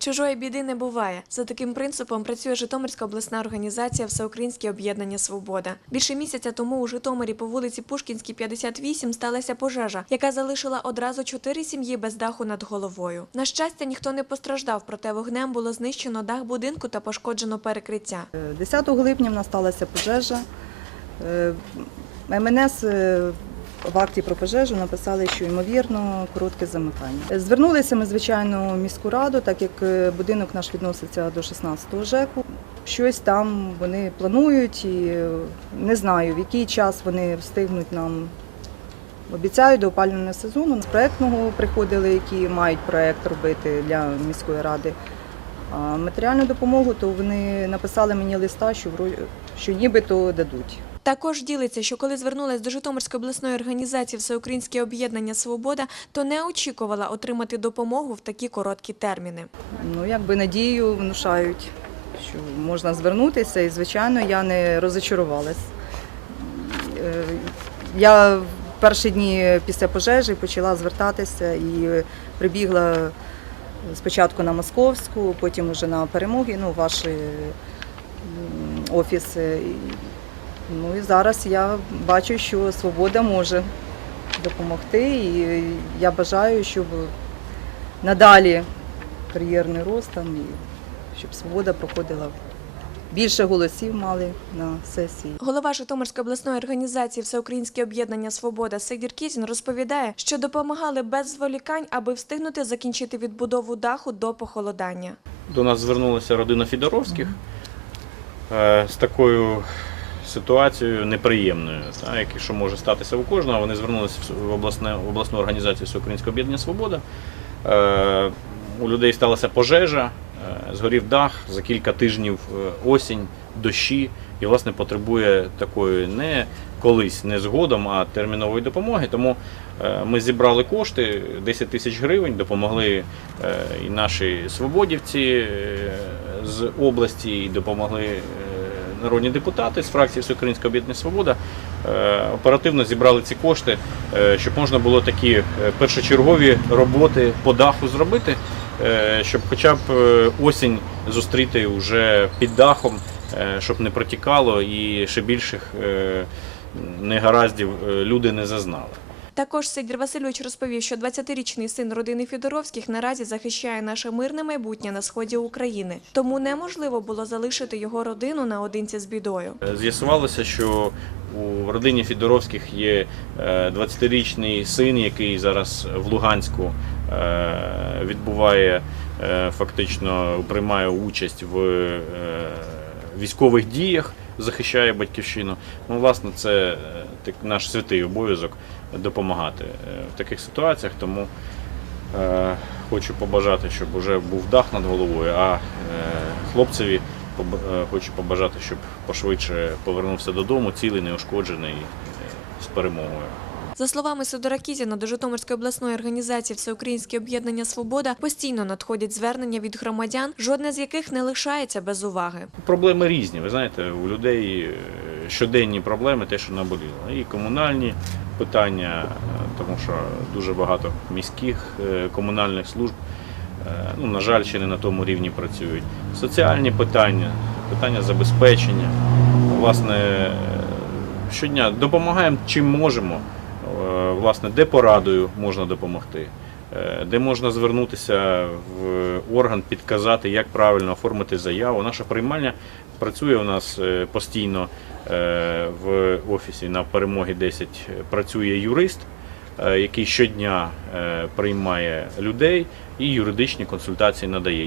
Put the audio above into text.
Чужої біди не буває. За таким принципом працює Житомирська обласна організація Всеукраїнське об'єднання Свобода. Більше місяця тому у Житомирі по вулиці Пушкінській, 58 сталася пожежа, яка залишила одразу чотири сім'ї без даху над головою. На щастя, ніхто не постраждав, проте вогнем було знищено дах будинку та пошкоджено перекриття. 10 липня в нас сталася пожежа. Е, МНС е, в акті про пожежу написали, що ймовірно коротке замикання. Звернулися ми, звичайно, в міську раду, так як е, будинок наш відноситься до 16-го ЖЕКу. Щось там вони планують і е, не знаю, в який час вони встигнуть нам. Обіцяють до опалювального сезону. З проектного приходили, які мають проект робити для міської ради. А матеріальну допомогу, то вони написали мені листа, що що нібито дадуть. Також ділиться, що коли звернулась до Житомирської обласної організації Всеукраїнське об'єднання Свобода, то не очікувала отримати допомогу в такі короткі терміни. Ну, якби надію внушають, що можна звернутися, і звичайно, я не розочарувалась. Е, Я в перші дні після пожежі почала звертатися і прибігла спочатку на Московську, потім уже на перемоги, ну, ваші офіси. Ну і зараз я бачу, що свобода може допомогти. І я бажаю, щоб надалі кар'єрний рост там, і щоб свобода проходила. Більше голосів мали на сесії. Голова Житомирської обласної організації Всеукраїнське об'єднання Свобода Сидір Кізін розповідає, що допомагали без зволікань, аби встигнути закінчити відбудову даху до похолодання. До нас звернулася родина Фідоровських е, з такою ситуацією неприємною, та, як і що може статися у кожного. Вони звернулися в обласне, в обласну організацію Всеукраїнського об'єднання Свобода. Е, У людей сталася пожежа, згорів дах за кілька тижнів е, осінь, дощі, і власне потребує такої не колись, не згодом, а термінової допомоги. Тому е, ми зібрали кошти 10 тисяч гривень, допомогли е, і наші свободівці е, з області, і допомогли е, народні депутати з фракції Всеукраїнська об'єднання Свобода. Е, Оперативно зібрали ці кошти, е, щоб можна було такі е, першочергові роботи по даху зробити, е, щоб хоча б е, осінь зустріти вже під дахом, е, щоб не протікало і ще більших е, негараздів е, люди не зазнали. Також Сидір Васильович розповів, що 20-річний син родини Фідоровських наразі захищає наше мирне майбутнє на сході України. Тому неможливо було залишити його родину наодинці з бідою. Е, З'ясувалося, що у родині Фідоровських є е, 20-річний син, який зараз в Луганську е, відбуває е, фактично приймає участь в е, військових діях, захищає батьківщину. Ну, власне, це е, наш святий обов'язок допомагати е, в таких ситуаціях. Тому е, хочу побажати, щоб уже був дах над головою, а е, хлопцеві е, хочу побажати, щоб пошвидше повернувся додому, цілий, неушкоджений е, з перемогою. За словами Сидора Кізіна, до Житомирської обласної організації Всеукраїнське об'єднання Свобода постійно надходять звернення від громадян, жодне з яких не лишається без уваги. Проблеми різні. Ви знаєте, у людей е, щоденні проблеми, те, що наболіло. І комунальні питання, е, тому що дуже багато міських е, комунальних служб, ну, на жаль, ще не на тому рівні працюють. Соціальні питання, питання забезпечення. Власне, щодня допомагаємо чим можемо. Власне, де порадою можна допомогти, е, де можна звернутися в орган, підказати, як правильно оформити заяву. Наша приймальня працює у нас е, постійно е, в офісі на перемоги 10 працює юрист, який щодня приймає людей і юридичні консультації надає.